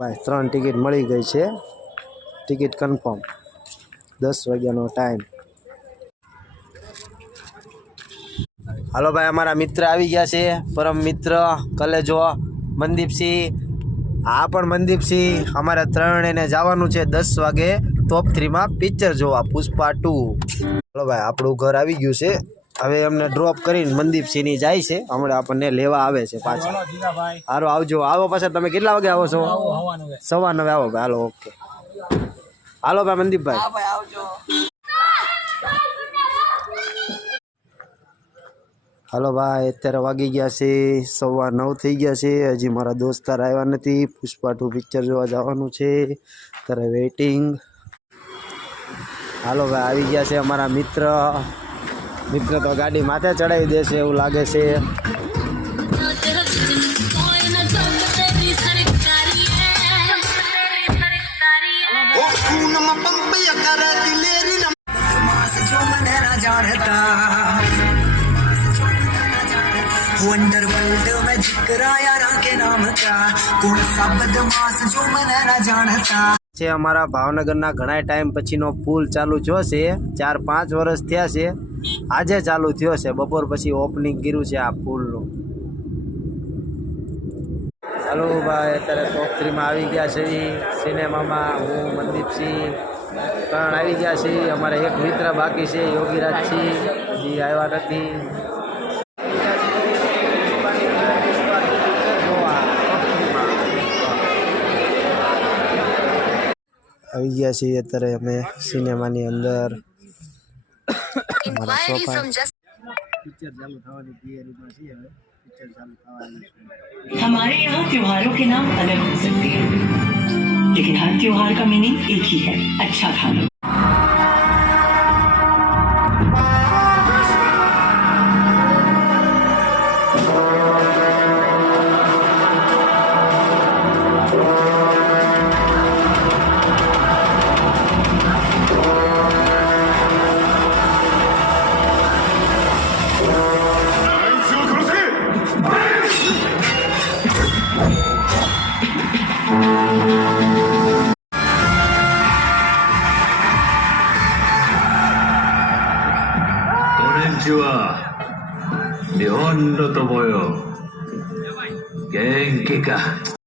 ભાઈ 3 ટિકિટ મળી ગઈ છે. Ticket confirm. 10 વાગ્યાનો ટાઈમ. હાલો ભાઈ, અમારા મિત્ર આવી ગયા છે. પરમ મિત્ર કલેજો મનદીપસિંહ. આ પણ મનદીપસિંહ. અમારે ત્રણેયને જવાનું છે 10 વાગે ટોપ 3માં પિક્ચર જોવા, પુષ્પા 2. હાલો ભાઈ, આપણું ઘર આવી ગયું છે. હવે અમને ડ્રોપ કરીને મનદીપસિંહની જાય છે. હમણાં આપણને લેવા આવે છે પાછા. હારો આવજો. આવો પાછા. તમે કેટલા વાગે આવો છો? 9:15 આવો ભાઈ. હાલો, ઓકે. હાલો ભાઈ મનદીપભાઈ. હાલો ભાઈ, અત્યારે વાગી ગયા છે 9:15 થઈ ગયા છે. હજી મારા દોસ્તાર આવ્યા નથી. પુષ્પા 2 પિક્ચર જોવા જવાનું છે. ત્યારે વેઇટિંગ. હાલો ભાઈ, આવી ગયા છે અમારા મિત્ર. મિત્ર તો ગાડી માથે ચડાવી દેશે એવું લાગે છે. वंडरवर्ल्ड में जिक्र यारा के नाम का कौन सा बदमाश जो मने ना जानता છે. અમારા ભાવનગરના ઘણા ટાઈમ પછીનો પુલ ચાલુ થયો છે. 4-5 વર્ષ થયા છે. આજે ચાલુ થયો છે. બપોર પછી ઓપનિંગ કર્યું છે આ પુલનું. હાલો ભાઈ, અત્યારે ટોપ 3માં આવી ગયા છે સિનેમામાં. હું મનદીપસિંહ ત્રણ આવી ગયા છે. અમારે એક મિત્ર બાકી છે, યોગીરાજસિંહ, જે આવ્યા નથી. આવી ગયા છીએ અત્યારે અમે સિનેમાની અંદર. પિક્ચર ચાલુ થવાની તૈયારીમાં છીએ. હવે પિક્ચર ચાલુ થવાની છે. हमारे यहाँ त्योहारों के नाम अलग हो सकते हैं, लेकिन हर त्योहार का मीनिंग एक ही है, अच्छा खाना. Konnichiwa. Nihon no tomo yo. Genki ka?